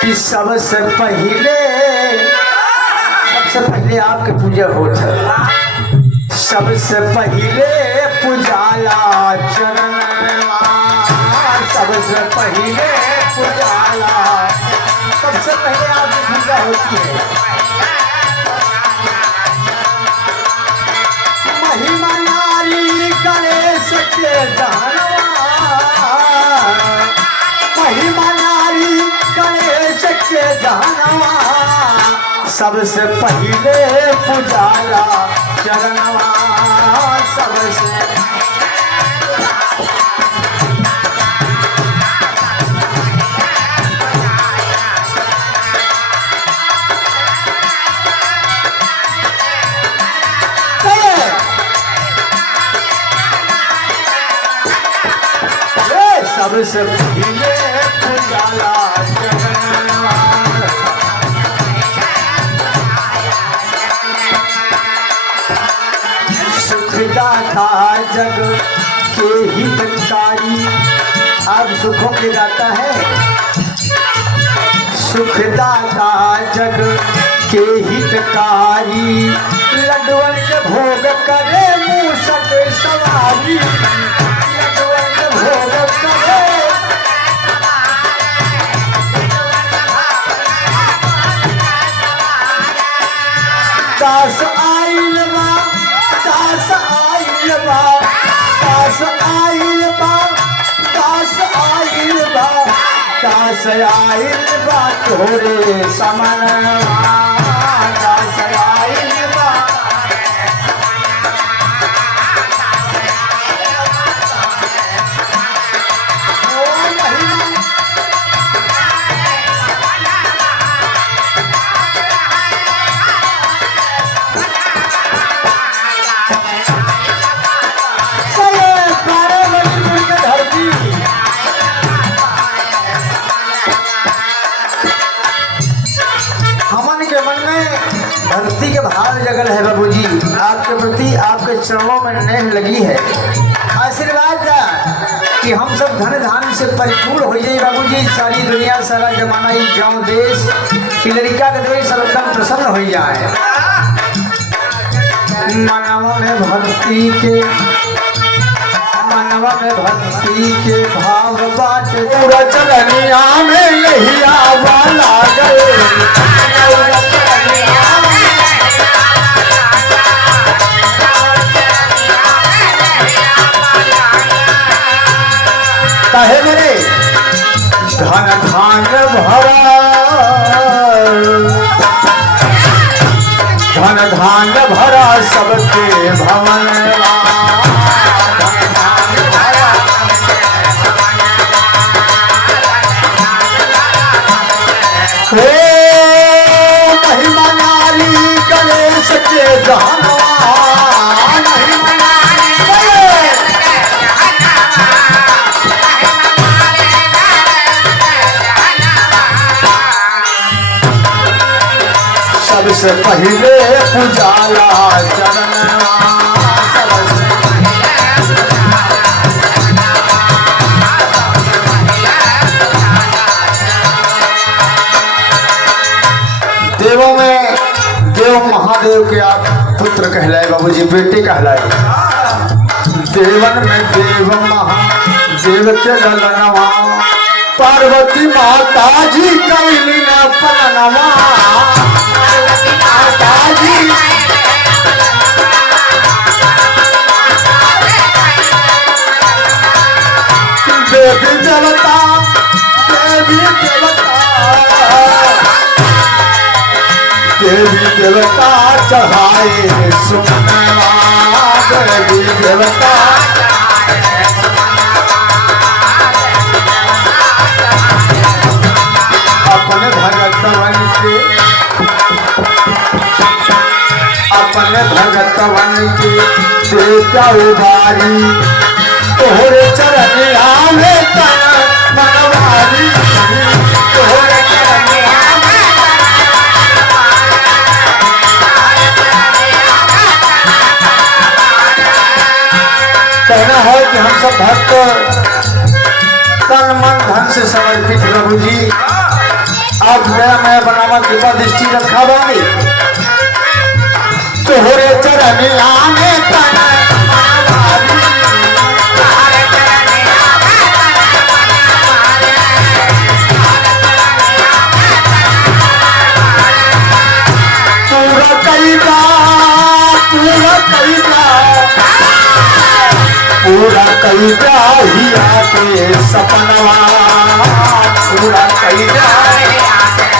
कि सबसे पहले आपके पूजा होता, सबसे पहले पूजाला चरण, सबसे पहले पूजाला, सबसे पहले आपकी पूजा होती है। महिमा नारी गणेश के दानवा, महिमा नारी गणेश के दानवा, सबसे पहले पूजाला चरणवा, सबसे सबसे पहले पूजाला चरणवा। सुखदाता जग के हितकारी, अब सुखों के दाता है, सुखदाता जग के हितकारी, लड्डुअन के भोग करे मूषक सवारी, लड्डुअन के भोग करे दास आइल बा, दास आइल बा, दास आइल बा, दास आइल बा, दास आइल बा तोरे समनवा, दास आइल बा। भक्ति के भाव जगल है बाबूजी, आपके प्रति आपके चरणों में नेह लगी है। आशीर्वाद दा कि हम सब धन धान से परिपूर्ण हो जाए बाबूजी, सारी दुनिया सारा जमाना ही गाँव देश की लड़का के देश सब एकदम प्रसन्न हो जाए। मानव में भक्ति के, मानव में भक्ति के भाव बाट पूरा चलनिया में यही आवाला गए, कहे मेरे धन धान भरा, धन धान भरा सबके भवन, महिमा नारी गणेश के दानवा, सबसे पहले पूजाला चरणवा, देवों में देव महादेव के आप पुत्र कहलाए बाबूजी, बेटे कहलाए। देवन में देव महादेव के ललनवा, पार्वती माता जी कैली न पलनवा, माता जी देवी देवता, देवी देवता, देवी देवता चढ़ाए सुनवा, देवी देवता अपने भगतवन के देवता उबारी तोहरे चरण आवे तन मनवारी तोहरे चरण आवे कहना है कि हम सब भक्त तन मन धन से समर्पित प्रभु जी आप मेरा मैं बनावा कृपा दृष्टि रखा बानी तोहरे चरण आवे तन मनवारी पूरा कैदा हिया के सपनवा पूरा कैदा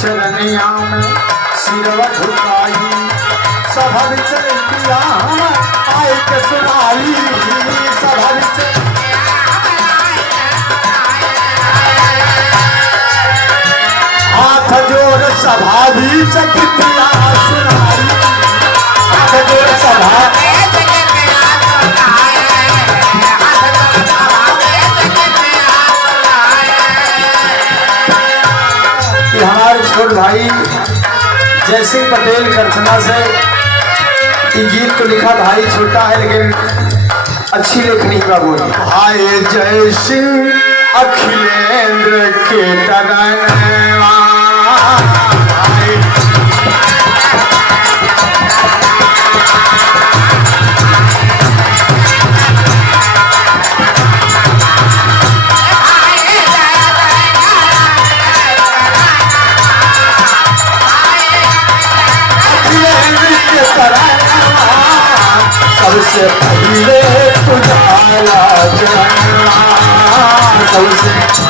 चरनिया में सिरवा झुकाई सभा विचरिया आए के सुनाई सभा हाथ जोड़ सभा भी चकिया सुनाई हाथ जोड़ सभा हमारे छोट भाई जयसिंह पटेल करछना से ये गीत को लिखा भाई छोटा है लेकिन अच्छी लेखनी बाबू हाय जय सिंह अखिलेंद्र के तरनवा सबसे पहले तुझाया जनवा सबसे